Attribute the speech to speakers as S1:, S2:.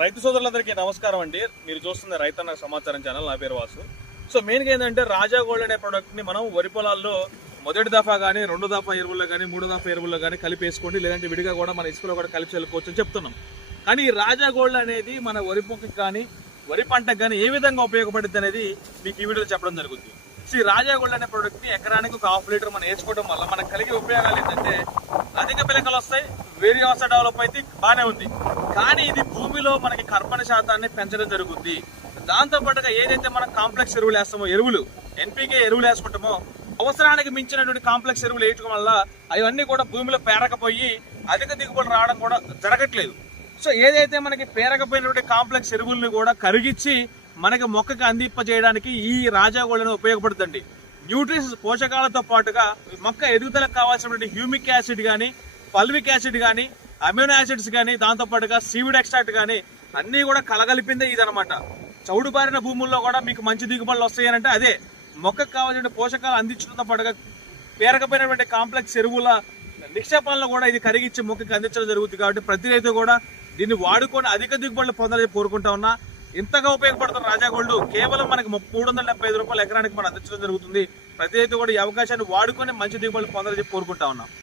S1: రైతు సోదరులందరికీ నమస్కారం అండి. మీరు చూస్తున్న రైతన్న సమాచారం ఛానల్ నా పేరు వాసు. సో మెయిన్గా ఏంటంటే రాజా గోల్డ్ అనే ప్రోడక్ట్ని మనం వరి పొలాల్లో మొదటి దఫా కానీ రెండు దఫా ఎరువుల్లో కానీ మూడు దఫా ఎరువుల్లో కానీ కలిపి వేసుకోండి. లేదంటే విడిగా కూడా మన ఇసుకలో కూడా కలిపి చల్లుకోవచ్చు అని చెప్తున్నాం. కానీ ఈ రాజా గోల్డ్ అనేది మన వరి మొక్కకి కానీ వరి పంటకు కానీ ఏ విధంగా ఉపయోగపడుతుంది అనేది మీకు ఈ వీడియోలో చెప్పడం జరుగుతుంది. సో ఈ రాజా గోల్డ్ అనే ప్రోడక్ట్ని ఎకరానికి ఒక హాఫ్ లీటర్ మనం వేసుకోవడం వల్ల మనకు కలిగే ఉపయోగాలు ఏంటంటే అధిక వస్తాయి వేరే వ్యవస్థ డెవలప్ అయితే బాగానే ఉంది. కానీ ఇది భూమిలో మనకి కర్బన శాతాన్ని పెంచడం జరుగుతుంది దాంతో పాటుగా ఏదైతే మనం కాంప్లెక్స్ ఎరువులు వేస్తామో ఎరువులు ఎన్పీకే ఎరువులు వేసుకుంటామో అవసరానికి మించినటువంటి కాంప్లెక్స్ ఎరువులు వేయటం వల్ల అవన్నీ కూడా భూమిలో పేరకపోయి అధిక దిగుబడి రావడం కూడా జరగట్లేదు. సో ఏదైతే మనకి పేరకపోయినటువంటి కాంప్లెక్స్ ఎరువుల్ని కూడా కరిగించి మనకి మొక్కకి అందింపజేయడానికి ఈ రాజాగోళ్ళను ఉపయోగపడుతుంది న్యూట్రిషన్స్ పోషకాలతో పాటుగా మొక్క ఎదుగుదలకు కావాల్సినటువంటి హ్యూమిక్ యాసిడ్ కానీ పల్విక్ యాసిడ్ కానీ అమినో యాసిడ్స్ కానీ దాంతో పాటుగా సీవిడ్ ఎక్స్ట్రాక్ట్ కానీ అన్నీ కూడా కలగలిపిందే ఇదనమాట చౌడు బారిన భూముల్లో కూడా మీకు మంచి దిగుబడులు వస్తాయనంటే అదే మొక్కకు కావాల్సిన పోషకాలు అందించడంతో పాటుగా పేరకపోయినటువంటి కాంప్లెక్స్ ఎరువుల నిక్షేపాలను కూడా ఇది కరిగించి మొక్కకి అందించడం జరుగుతుంది కాబట్టి ప్రతి రైతు కూడా దీన్ని వాడుకొని అధిక దిగుబడులు పొందాలని కోరుకుంటా ఉన్నా. ఇంతగా ఉపయోగపడుతున్న రాజా కేవలం మనకి మూడు వందల డెబ్బై ఐదు రూపాయలు ఎకరానికి మనం అందించడం జరుగుతుంది. ప్రతి రైతు కూడా ఈ అవకాశాన్ని వాడుకొని మంచి దిగుబడులు పొందాలని కోరుకుంటా ఉన్నాం.